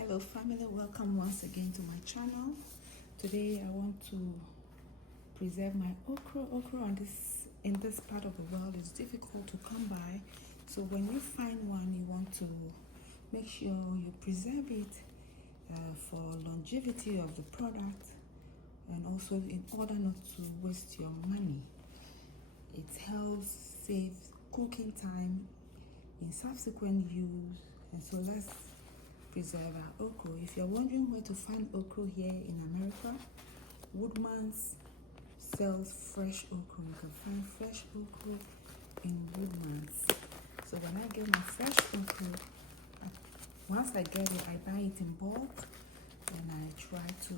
Hello family, welcome once again to my channel. Today I want to preserve my okra. Okra in this part of the world is difficult to come by, so when you find one you want to make sure you preserve it for longevity of the product, and also in order not to waste your money. It helps save cooking time in subsequent use, and so let's preserve our okra. If you're wondering where to find okra here in America, Woodman's sells fresh okra. You can find fresh okra in Woodman's. So when I get my fresh okra, once I get it, I buy it in bulk and I try to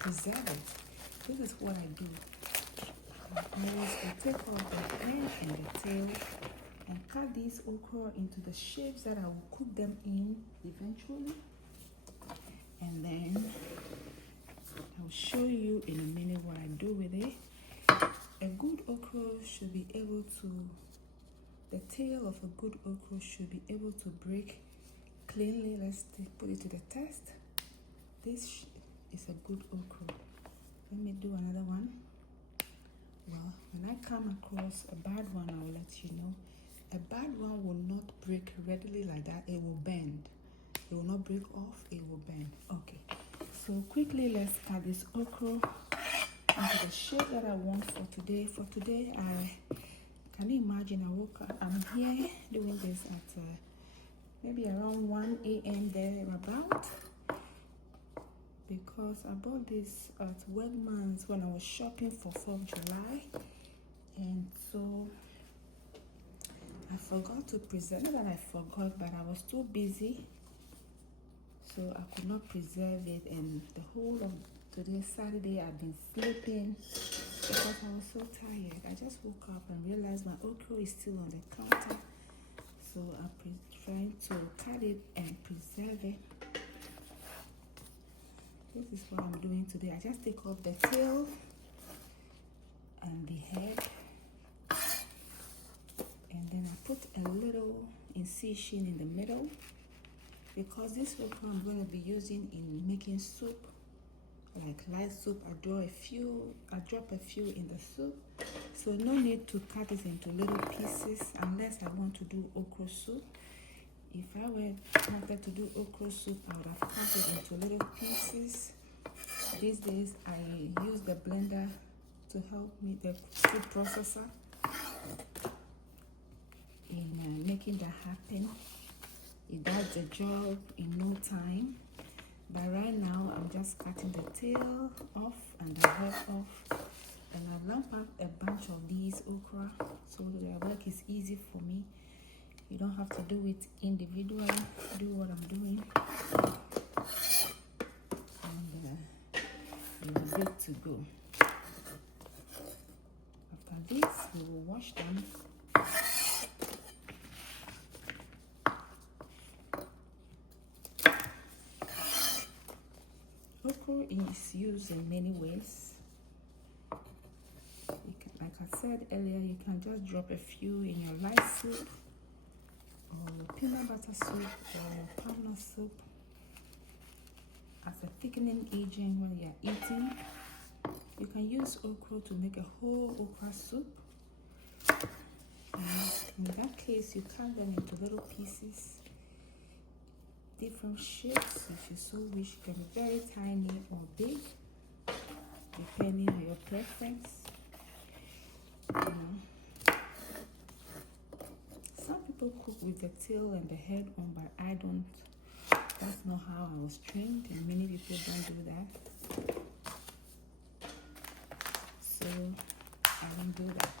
preserve it. This is what I do. I always take off the end and the tail and cut these okra into the shapes that I will cook them in eventually. And then I'll show you in a minute what I do with it. A good okra should be able to, the tail of a good okra should be able to break cleanly. Let's put it to the test. This is a good okra. Let me do another one. Well, when I come across a bad one, I will let you know. A bad one will not break readily like that. It will bend. It will not break off. It will bend. Okay. So quickly, let's cut this okra into the shape that I want for today. For today, can you imagine? I'm here doing this at maybe around 1 a.m. there about, because I bought this at Wegmans when I was shopping for 4th of July, and so I forgot to preserve. Not that I forgot, but I was too busy, so I could not preserve it. And the whole of today, Saturday, I've been sleeping because I was so tired. I just woke up and realized my okra is still on the counter, so I'm trying to cut it and preserve it. This is what I'm doing today. I just take off the tail and the head, and then I put a little incision in the middle, because this okra I'm going to be using in making soup, like light soup. I drop a few in the soup, so no need to cut it into little pieces unless I want to do okra soup. If I wanted to do okra soup, I would have cut it into little pieces. These days I use the blender to help me, the food processor, in making that happen. It does the job in no time. But right now I'm just cutting the tail off and the head off, and I lump up a bunch of these okra so the work is easy for me. You don't have to do it individually. Do what I'm doing, and you're good to go. After this, we will wash them. Okra is used in many ways. Like I said earlier, you can just drop a few in your light soup, or peanut butter soup, or palm nut soup as a thickening agent when you're eating. You can use okra to make a whole okra soup. In that case, you cut them into little pieces, different shapes. If you so wish, it can be very tiny or big, depending on your preference. Some people cook with the tail and the head on, but I don't. That's not how I was trained, and many people don't do that. So I don't do that.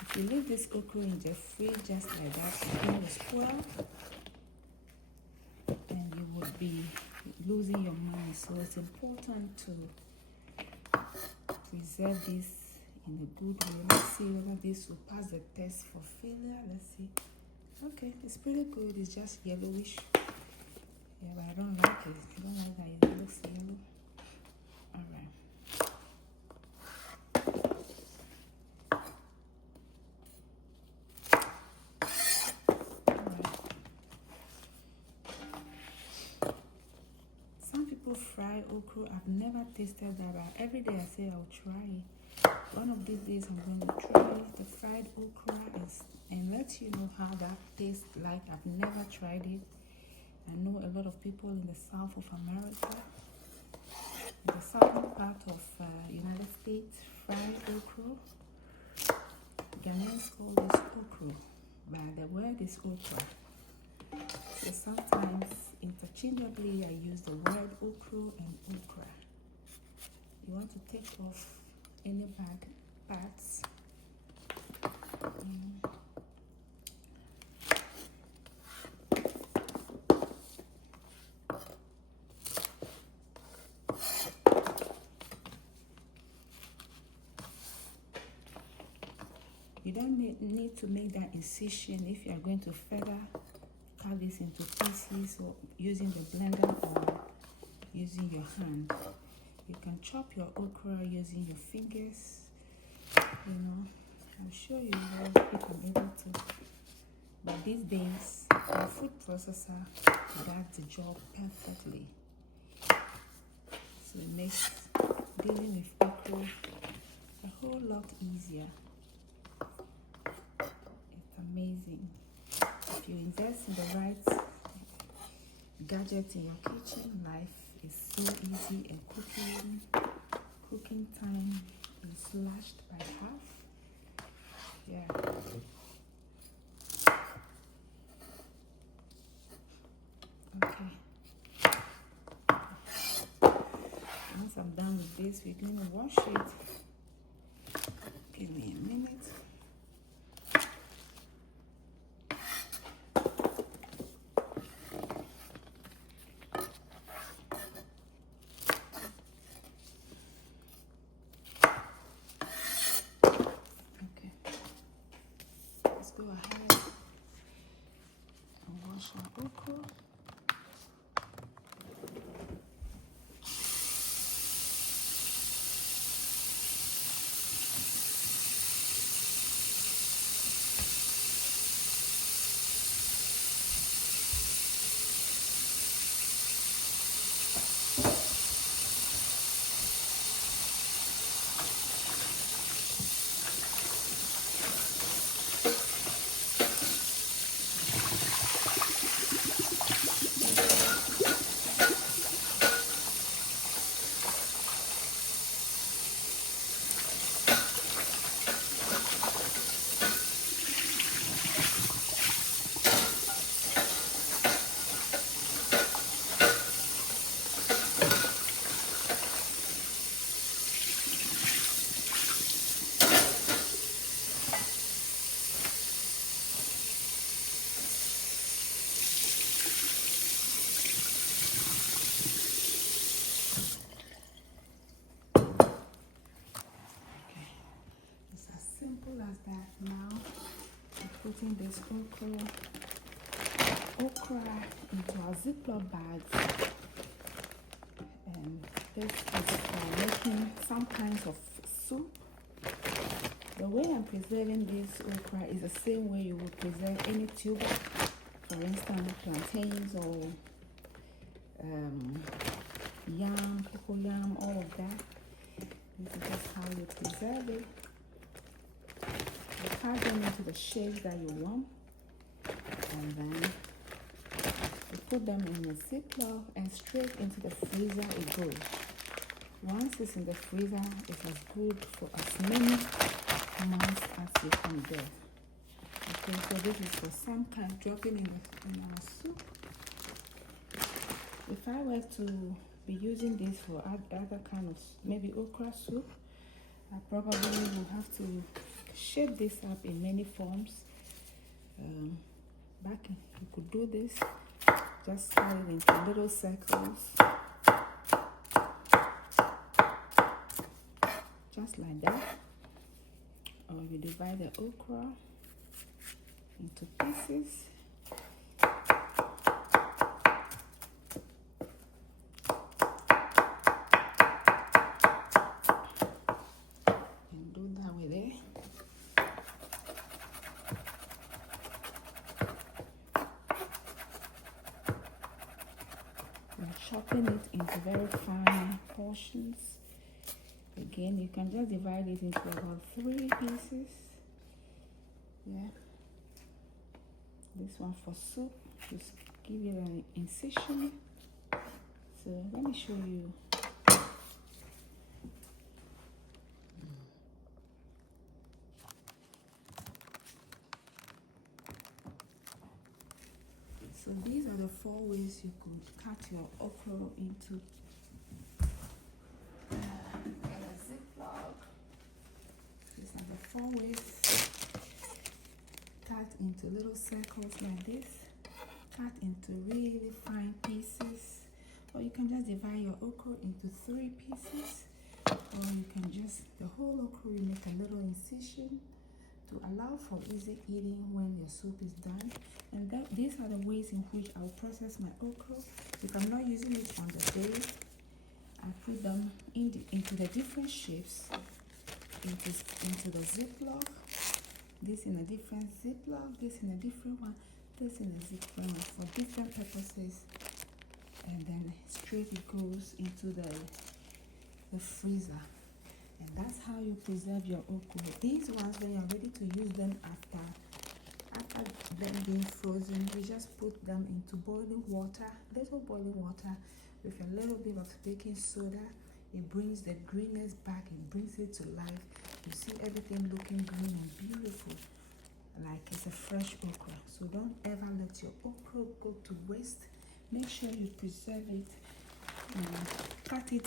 If you leave this okra in the fridge just like that, it will spoil and you would be losing your money. So it's important to preserve this in a good way. Let's see whether this will pass the test for failure. Let's see. Okay, it's pretty good. It's just yellowish. Yeah, but I don't like it. I don't like that it looks yellow. Alright. fried okra. I've never tasted that, but every day I say I'll try it. One of these days I'm going to try the fried okra and let you know how that tastes like. I've never tried it. I know a lot of people in the south of America, in the southern part of United States, fried okra. Ghanaians call this okra, but the word is okra. So sometimes interchangeably I use the word okra and okra. You want to take off any bad parts. You don't need to make that incision if you are going to further cut this into pieces or using the blender or using your hand. You can chop your okra using your fingers. I'll show you if I'm able to. But these days, the food processor does the job perfectly. So it makes dealing with okra a whole lot easier. It's amazing. If you invest in the right gadget in your kitchen, life is so easy, and cooking time is slashed by half. Yeah. Okay. Once I'm done with this, we're going to wash it. Give me a minute. Go ahead and wash our okra. As that now, I'm putting this okra into our Ziploc bags, and this is for making some kinds of soup. The way I'm preserving this okra is the same way you would preserve any tuber, for instance plantains or yam, coco yam, all of that. This is just how you preserve it. You cut them into the shape that you want, and then you put them in a Ziploc and straight into the freezer it goes. Once it's in the freezer, it's as good for as many months as you can bear. Okay, so this is for some kind dropping in our soup. If I were to be using this for other kind of maybe okra soup, I probably will have to shape this up in many forms. You could do this, just cut it into little circles, just like that. Or you divide the okra into pieces. And do that with it. And chopping it into very fine portions. Again, you can just divide it into about 3 pieces. Yeah. This one for soup, just give it an incision. So let me show you. So these are the 4 ways you could cut your okra into a ziploc. These are the 4 ways. Cut into little circles like this. Cut into really fine pieces. Or you can just divide your okra into 3 pieces. Or you can just, the whole okra, you make a little incision to allow for easy eating when your soup is done. And these are the ways in which I'll process my okra. If I'm not using it on the day, I put them into the different shapes, into the ziploc. This in a different ziploc, this in a different one, this in a different one for different purposes. And then straight it goes into the freezer. And that's how you preserve your okra. These ones, when you're ready to use them after them being frozen, you just put them into boiling water, little boiling water with a little bit of baking soda. It brings the greenness back, it brings it to life. You see everything looking green and beautiful, like it's a fresh okra. So don't ever let your okra go to waste. Make sure you preserve it and cut it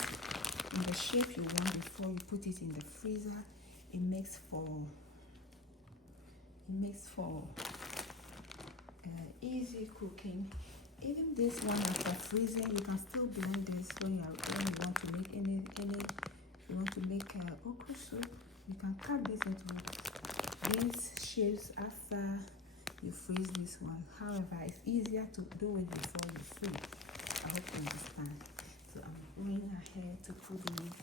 in the shape you want before you put it in the freezer. It makes for easy cooking. Even this one after freezing, you can still blend this when you want to make you want to make okra soup. You can cut this into these shapes after you freeze this one. However, it's easier to do it before you freeze. I hope you understand. So I'm going ahead to put these